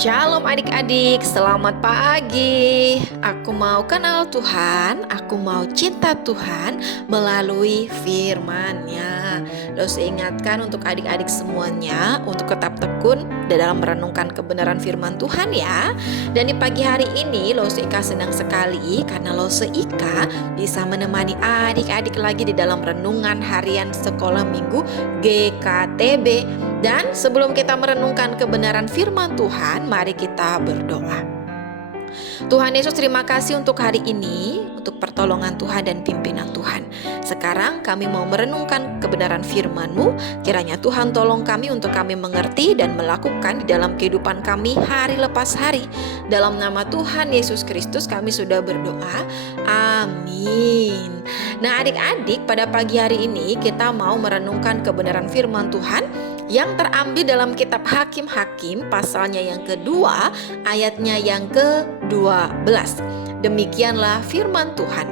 Shalom adik-adik, selamat pagi. Aku mau kenal Tuhan, aku mau cinta Tuhan melalui firman-Nya. Losa ingatkan untuk adik-adik semuanya untuk tetap tekun dalam merenungkan kebenaran firman Tuhan ya. Dan di pagi hari ini Losa Ika senang sekali karena Losa Ika bisa menemani adik-adik lagi di dalam renungan harian sekolah minggu GKTB. Dan sebelum kita merenungkan kebenaran firman Tuhan, mari kita berdoa. Tuhan Yesus, terima kasih untuk hari ini, untuk pertolongan Tuhan dan pimpinan Tuhan. Sekarang kami mau merenungkan kebenaran firman-Mu. Kiranya Tuhan tolong kami untuk kami mengerti dan melakukan di dalam kehidupan kami hari lepas hari. Dalam nama Tuhan Yesus Kristus kami sudah berdoa. Amin. Nah adik-adik, pada pagi hari ini kita mau merenungkan kebenaran firman Tuhan yang terambil dalam kitab Hakim-Hakim pasalnya yang kedua, ayatnya yang ke-12. Demikianlah firman Tuhan.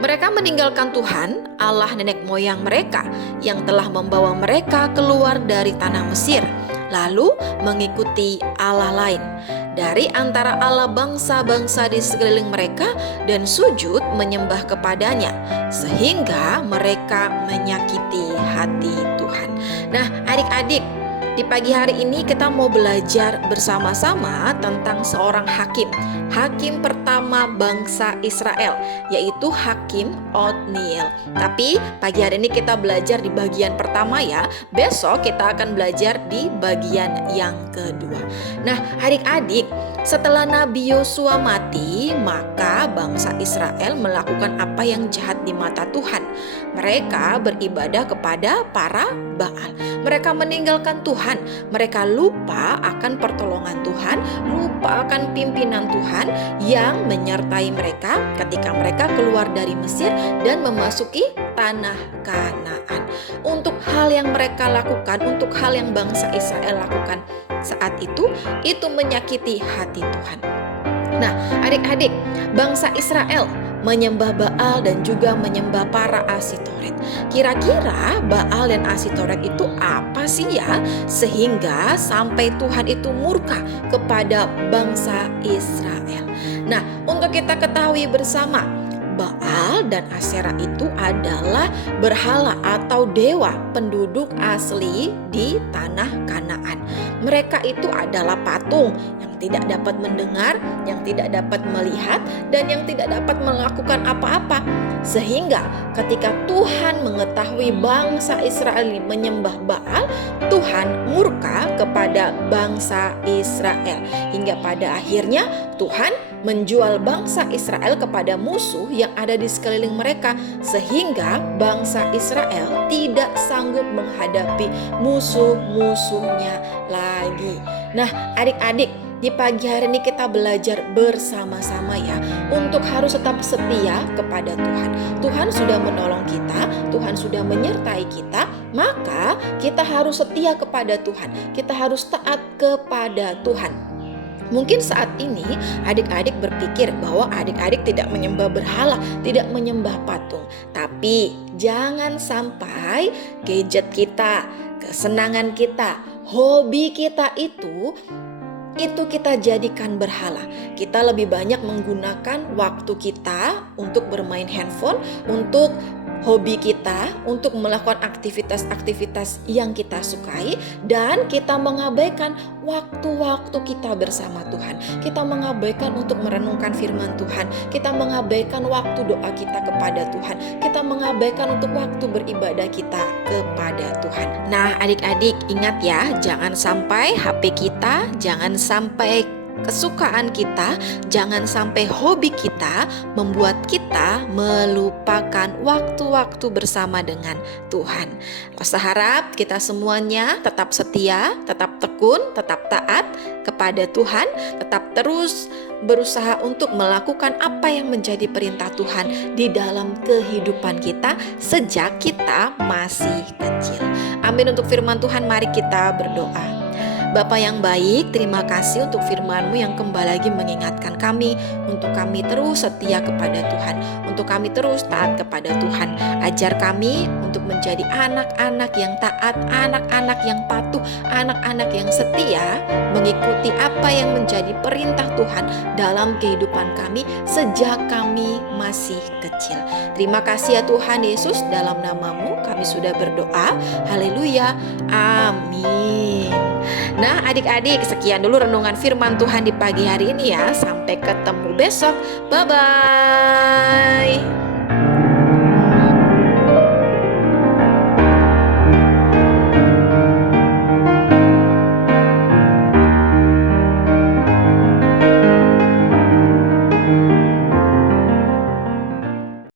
Mereka meninggalkan Tuhan, Allah nenek moyang mereka, yang telah membawa mereka keluar dari tanah Mesir, lalu mengikuti Allah lain dari antara Allah bangsa-bangsa di sekeliling mereka dan sujud menyembah kepadanya, sehingga mereka menyakiti hati Tuhan. Nah adik-adik, di pagi hari ini kita mau belajar bersama-sama tentang seorang hakim. Hakim pertama bangsa Israel, yaitu Hakim Otniel. Tapi pagi hari ini kita belajar di bagian pertama ya. Besok kita akan belajar di bagian yang kedua. Nah adik-adik, setelah Nabi Yosua mati, maka bangsa Israel melakukan apa yang jahat di mata Tuhan. Mereka beribadah kepada para Baal. Mereka meninggalkan Tuhan. Mereka lupa akan pertolongan Tuhan, lupa akan pimpinan Tuhan yang menyertai mereka ketika mereka keluar dari Mesir dan memasuki tanah Kanaan. Untuk hal yang mereka lakukan, untuk hal yang bangsa Israel lakukan saat itu menyakiti hati Tuhan. Nah adik-adik, bangsa Israel menyembah Baal dan juga menyembah para Asitoret. Kira-kira Baal dan Asitoret itu apa sih ya? Sehingga sampai Tuhan itu murka kepada bangsa Israel. Nah untuk kita ketahui bersama, Baal dan Asyera itu adalah berhala atau dewa penduduk asli di tanah Kanaan. Mereka itu adalah patung yang tidak dapat mendengar, yang tidak dapat melihat, dan yang tidak dapat melakukan apa-apa. Sehingga ketika Tuhan mengetahui bangsa Israel ini menyembah Baal, Tuhan murka kepada bangsa Israel. Hingga pada akhirnya Tuhan menjual bangsa Israel kepada musuh yang ada di sekeliling mereka, sehingga bangsa Israel tidak sanggup menghadapi musuh-musuhnya lagi. Nah adik-adik, di pagi hari ini kita belajar bersama-sama ya, untuk harus tetap setia kepada Tuhan. Tuhan sudah menolong kita, Tuhan sudah menyertai kita, maka kita harus setia kepada Tuhan. Kita harus taat kepada Tuhan. Mungkin saat ini adik-adik berpikir bahwa adik-adik tidak menyembah berhala, tidak menyembah patung. Tapi jangan sampai gadget kita, kesenangan kita, hobi kita itu kita jadikan berhala. Kita lebih banyak menggunakan waktu kita untuk bermain handphone, untuk hobi kita, untuk melakukan aktivitas-aktivitas yang kita sukai, dan kita mengabaikan waktu-waktu kita bersama Tuhan. Kita mengabaikan untuk merenungkan firman Tuhan. Kita mengabaikan waktu doa kita kepada Tuhan. Kita mengabaikan untuk waktu beribadah kita kepada Tuhan. Nah adik-adik ingat ya, jangan sampai HP kita, jangan sampai kesukaan kita, jangan sampai hobi kita membuat kita melupakan waktu-waktu bersama dengan Tuhan. Saya harap kita semuanya tetap setia, tetap tekun, tetap taat kepada Tuhan, tetap terus berusaha untuk melakukan apa yang menjadi perintah Tuhan di dalam kehidupan kita sejak kita masih kecil. Amin. Untuk firman Tuhan, mari kita berdoa. Bapa yang baik, terima kasih untuk firman-Mu yang kembali lagi mengingatkan kami untuk kami terus setia kepada Tuhan, untuk kami terus taat kepada Tuhan. Ajar kami untuk untuk menjadi anak-anak yang taat, anak-anak yang patuh, anak-anak yang setia, mengikuti apa yang menjadi perintah Tuhan dalam kehidupan kami sejak kami masih kecil. Terima kasih ya Tuhan Yesus, dalam namamu kami sudah berdoa. Haleluya, amin. Nah adik-adik, sekian dulu renungan firman Tuhan di pagi hari ini ya. Sampai ketemu besok, bye-bye.